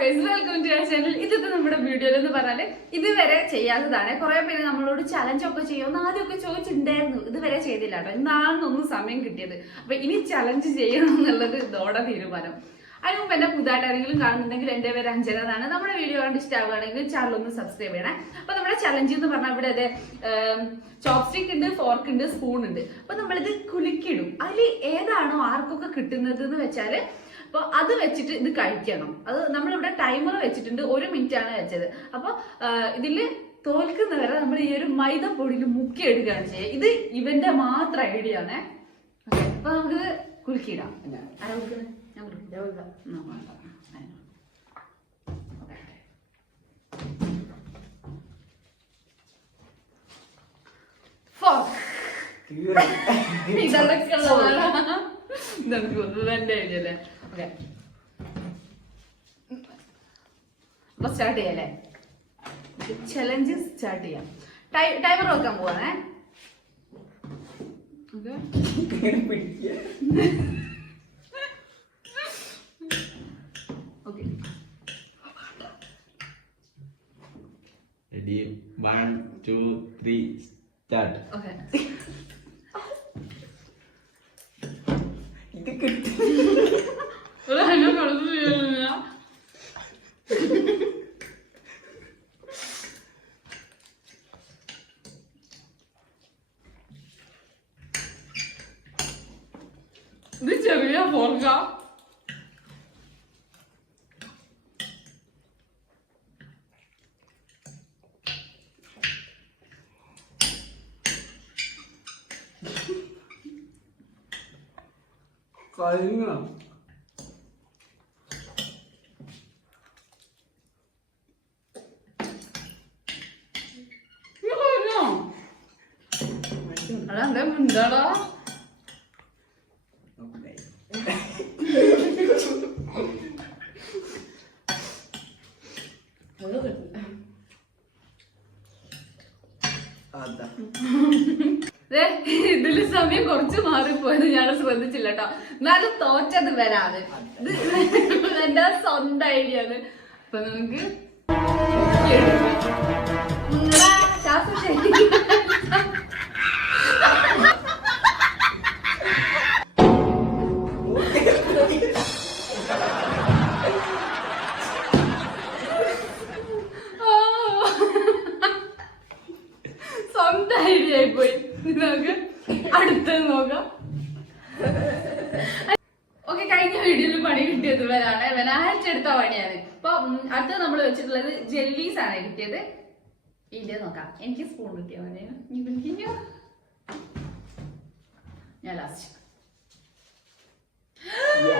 Welcome to channel. ഇന്നത്തെ നമ്മുടെ വീഡിയോയിൽ എന്ന് പറഞ്ഞാല് ഇതുവരെ ചെയ്യാത്തതാണ്. കുറെ പേര് നമ്മളോട് ചലഞ്ചൊക്കെ ചെയ്യുമെന്ന് ആദ്യമൊക്കെ ചോദിച്ചിട്ടുണ്ടായിരുന്നു. ഇതുവരെ ചെയ്തില്ല കേട്ടോ. ഇന്നാണെന്നൊന്നും സമയം കിട്ടിയത്. അപ്പൊ ഇനി ചലഞ്ച് ചെയ്യണം എന്നുള്ളത് ഇതോടെ തീരുമാനം. അതിന് മുമ്പ് എന്നെ പുതുതായിട്ട് ആരെങ്കിലും കാണുന്നുണ്ടെങ്കിൽ എന്റെ പേര് അഞ്ജന എന്നാണ്. നമ്മുടെ വീഡിയോ കണ്ട് ഇഷ്ടമാവുകയാണെങ്കിൽ ചാനൽ ഒന്ന് സബ്സ്ക്രൈബ് ചെയ്യണേ. അപ്പൊ നമ്മുടെ ചലഞ്ച് എന്ന് പറഞ്ഞാൽ ഇവിടെ അതെ ചോപ്സ്റ്റിക് ഉണ്ട്, ഫോർക്ക് ഉണ്ട്, സ്പൂൺ ഉണ്ട്. അപ്പൊ നമ്മളിത് കുലുക്കിടും. അതിൽ ഏതാണോ ആർക്കൊക്കെ കിട്ടുന്നത് എന്ന് വെച്ചാല് അപ്പൊ അത് വെച്ചിട്ട് ഇത് കഴിക്കണം. അത് നമ്മളിവിടെ ടൈമർ വെച്ചിട്ടുണ്ട്, 1 മിനിറ്റ് ആണ് വെച്ചത്. അപ്പൊ ഇതില് തോൽക്കുന്നവരെ നമ്മൾ ഈ ഒരു മൈദപ്പൊടിയിൽ മുക്കി എടുക്കുകയാണ് ചെയ്യുക. ഇത് ഇവന്റെ മാത്രം ഐഡിയ ആണ്. അപ്പൊ നമുക്കിത് കുലുക്കിയിടാം. ആരാ കുലുക്കുന്നത്? ഞാൻ കുലുക്കാം. ഇതൊക്കെ എന്റെ ഐഡിയ അല്ലേ? ഓക്കെ, അപ്പൊ സ്റ്റാർട്ട് ചെയ്യാല്ലേ? ചലഞ്ച് സ്റ്റാർട്ട് ചെയ്യാം. ടൈമർ വെക്കാൻ പോവാണേ. Okay, ready, 1 2 3 start. ഓക്കെ. ഇത് കിട്ടി. ഇത് ചെറിയ ഫോർക്ക. കഴിഞ്ഞോ? അതെന്താ മിണ്ടാടാ? ഇതില് സമയം കുറച്ച് മാറിപ്പോയത് ഞാൻ ശ്രദ്ധിച്ചില്ല കേട്ടോ. എന്നാലും തോറ്റത് വരാതെ ഇത് എന്റെ സ്വന്തം ഐഡിയ ആണ്. അപ്പൊ നമുക്ക് ശ്വാസം ശരി. സ്വന്തം ഐഡിയ ആയിപ്പോയി. നമുക്ക് അടുത്തത് നോക്കാം. ഓക്കെ, കഴിഞ്ഞ വീഡിയോയിൽ പണി കിട്ടിയത് ഇവനാണ്. ഇവനാഴ്ചെടുത്ത പണിയാണ്. അപ്പൊ അടുത്തത് നമ്മൾ വെച്ചിട്ടുള്ളത് ജെല്ലീസ് ആണ് കിട്ടിയത്. ഇതിന്റെ നോക്കാം. എനിക്ക് സ്പൂൺ കിട്ടിയ മതിയോ? ഞാൻ ലാസ്റ്റ്. അയ്യോ,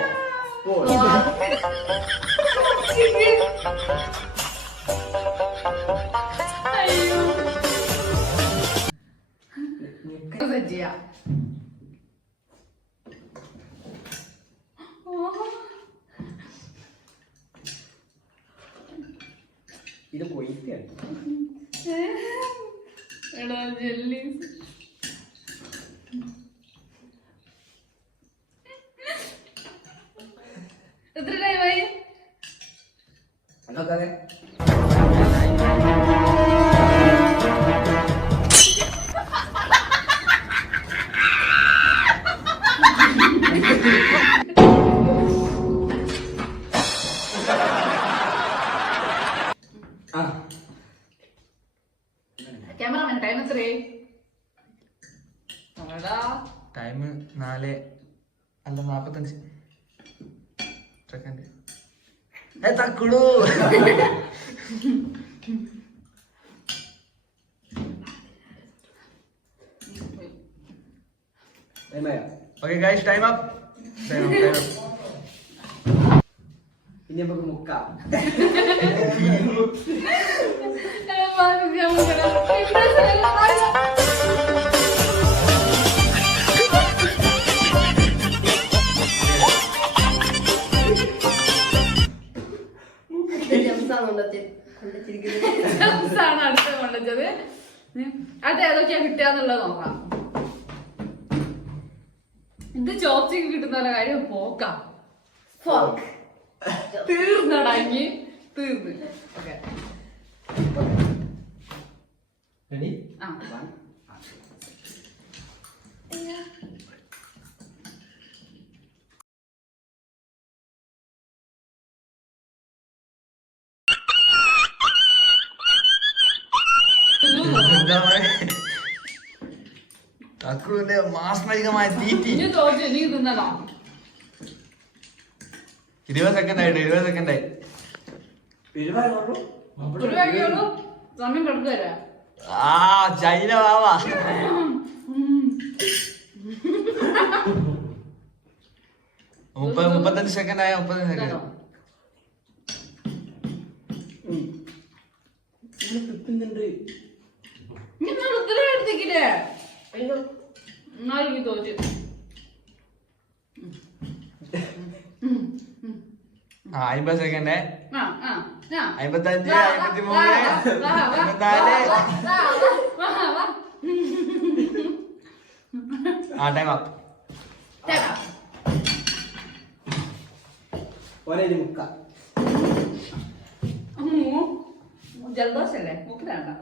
ചെയ്യാം. ഇത് പോയിട്ടാണ്. എടാ ജെല്ലീസ്. എത്ര ടൈമായി? നോക്കാതെ ക്യാമറമാൻ ടൈം എത്രയായി? Time 4:45 second. തക്കുടു. Okay guys, time up. ഇനി നമുക്ക് മുക്കാം. അടുത്ത കൊണ്ടുവച്ചത്. അത് ഏതൊക്കെയാ കിട്ടുകയെന്നുള്ളത് നോക്കാം. ഇത് ചോപ്സ്റ്റിക്ക് കിട്ടുന്ന കാര്യം പോക്കാം. തീർന്നടങ്ങി. തീർന്ന്. Okay Ready? ആ 1. തക്കുവിന്റെ മാസ്മരികമായ തീറ്റി. ഇനി തോറ്റ് നീ തിന്നണോ? 20 സെക്കൻഡ് ആയിട്ട് 20 സെക്കൻഡ് ആയി. ഒരു വഴിയുള്ളൂ സമയം കിടന്നു തരാം. ആ ചൈന വാവാ. 35 സെക്കൻഡ് ആയ 30 സെക്കൻഡ്. നിങ്ങൾ ഉത്തരം എടുത്തേക്കില്ലേ? എന്നാലും നീ തോറ്റ്. 50 സെക്കൻഡ്. ആ ആ ആ 55 വാ, 53 വാ, വാ, വാ, 54. വാ, വാ. ആ ടൈം അപ്പ്. തരാം. മുക്ക. ജലദോഷല്ലേ മുക്കിലാണ്ടോ?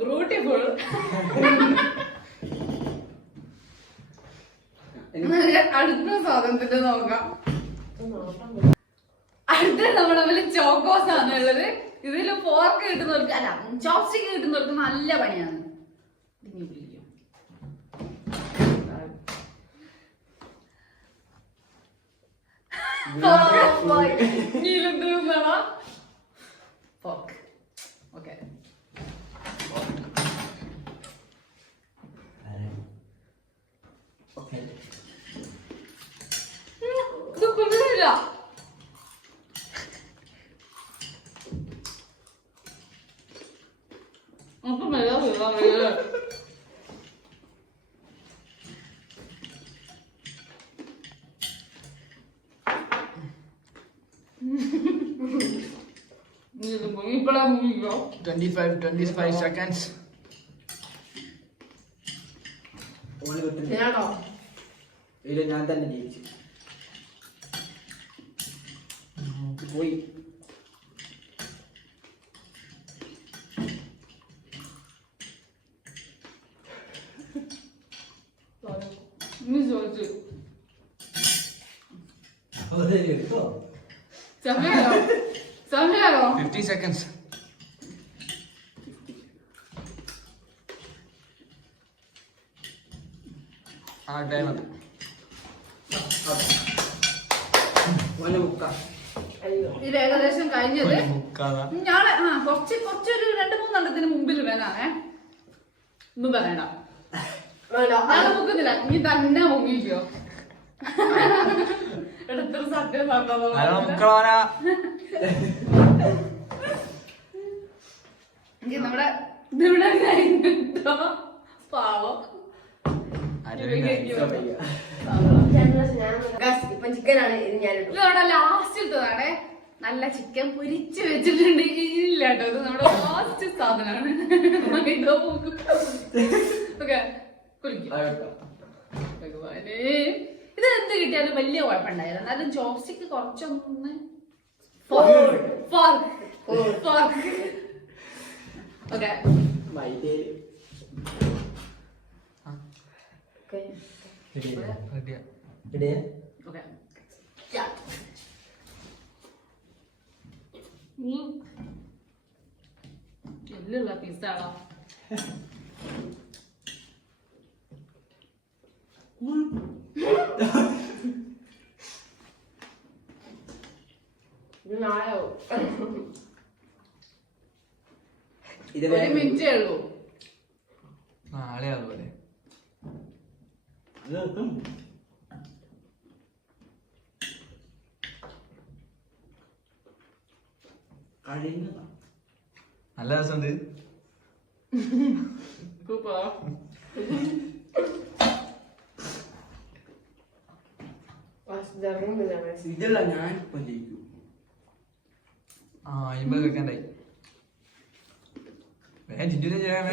ബ്യൂട്ടിഫുൾ. അടുത്ത സാധനത്തിന്റെ നോക്കാം. അടുത്ത നമ്മുടെ വലിയ ചോക്കോസ് ആണ് ഉള്ളത്. ഇതില് ഫോർക്ക് കിട്ടുന്നവർക്ക് അല്ല ചോപ്സ്റ്റിക്ക് കിട്ടുന്നവർക്ക് നല്ല പണിയാണ്. ഇനി വിളിക്കും ഫോർക്ക്. ഓക്കെ ഇത് കുഞ്ഞില്ല. അപ്പൊ ഇപ്പഴാ മുങ്ങിക്കോ. 25 സെക്കൻഡ്സ്. ഞാനോ? ഇല്ല, ഞാൻ തന്നെ ജയിച്ചു. പോയി. നീ ചോദിച്ചു സമയാണോ? സമയാണോ? 50 സെക്കൻഡ്സ്. ആ ടൈം അപ്പ്. മുക്ക. ഇത് ഏകദേശം കഴിഞ്ഞത് മുക്കാതാ. ഞാൻ കുറച്ചൊരു 2-3 എണ്ണത്തിന് മുമ്പിൽ വേണേ. ഒന്നും പറയണ്ട. ഞാൻ മുക്കുന്നില്ല. നീ തന്നെ മുങ്ങിക്കോ. എടുത്തൊരു സത്യം മുക്കളവനാ. നമ്മുടെ ഇവിടെ കഴിഞ്ഞിട്ടോ പാവം. ഇപ്പൊ ചിക്കനാണ് ഇത് ഞാൻ ഇതവിടെ ലാസ്റ്റിലത്തതാണേ. നല്ല ചിക്കൻ പൊരിച്ച് വെച്ചിട്ടുണ്ട്. ഇല്ല കേട്ടോ, ഇത് നമ്മുടെ ലാസ്റ്റ് സാധനമാണ്. ഓക്കെ ഭഗവാനേ, ഇത് എന്ത് കിട്ടിയാലും വലിയ കുഴപ്പമുണ്ടായില്ല. എന്നാലും ചോപ്സ്റ്റിക്ക് കുറച്ചൊന്ന് ഓക്കെ ഓക്കെ എല്ലുള്ള പീസാണോ? ഇത് ഒരു മിനിറ്റേ ഉള്ളൂ. നാളെ അതുപോലെ നല്ല രസമുണ്ട്. ഇതല്ല ഞാൻ ഇപ്പൊ ജയിക്കും. 50 സെക്കൻഡായി. ജിജു ചെയ്യാൻ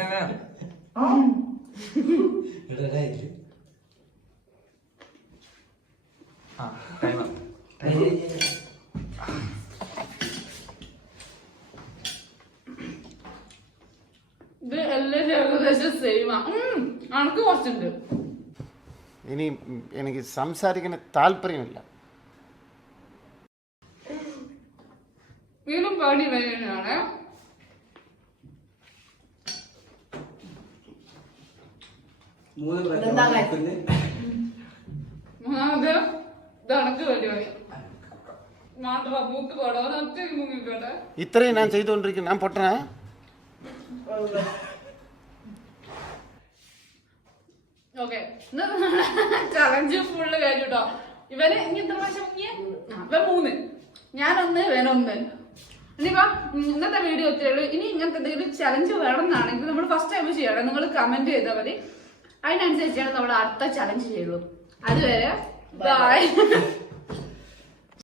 ടൈം അനക്ക് കുറച്ചുണ്ട്. ഇനി എനിക്ക് സംസാരിക്കുന്ന താല്പര്യമില്ല. വീണ്ടും പണി വേണമാണ്. മൂന്ന് ഇതെന്താ പ്രാവശ്യം മൂന്നാമത് ഇത് അനക്ക് വലിയ പണി. മാത്രം മൂക്ക് പോടാതെ ഒറ്റ മുങ്ങിക്കോട്ടെ. ഇത്രയും ഞാൻ ചെയ്തുകൊണ്ടിരിക്കുന്നു. ഞാൻ പൊട്ടനാ? ഓക്കെ, ചലഞ്ച് ഫുള്ള് കഴിഞ്ഞു കേട്ടോ. ഇവന് ഇനി എത്ര പ്രാവശ്യം മുങ്ങിയ? ഇവൻ 3, ഞാനൊന്ന്, ഇവനൊന്ന്. ഇനിയിപ്പോ ഇന്നത്തെ വീഡിയോ ഒത്തിരി ഉള്ളൂ. ഇനി ഇങ്ങനത്തെ എന്തെങ്കിലും ചലഞ്ച് വേണമെന്നാണെങ്കിൽ നമ്മൾ ഫസ്റ്റ് ടൈം ചെയ്യണം. നിങ്ങൾ കമന്റ് ചെയ്താൽ മതി. അതിനനുസരിച്ചാണ് നമ്മൾ അടുത്ത ചലഞ്ച് ചെയ്യുള്ളൂ. അതുവരെ ബൈ.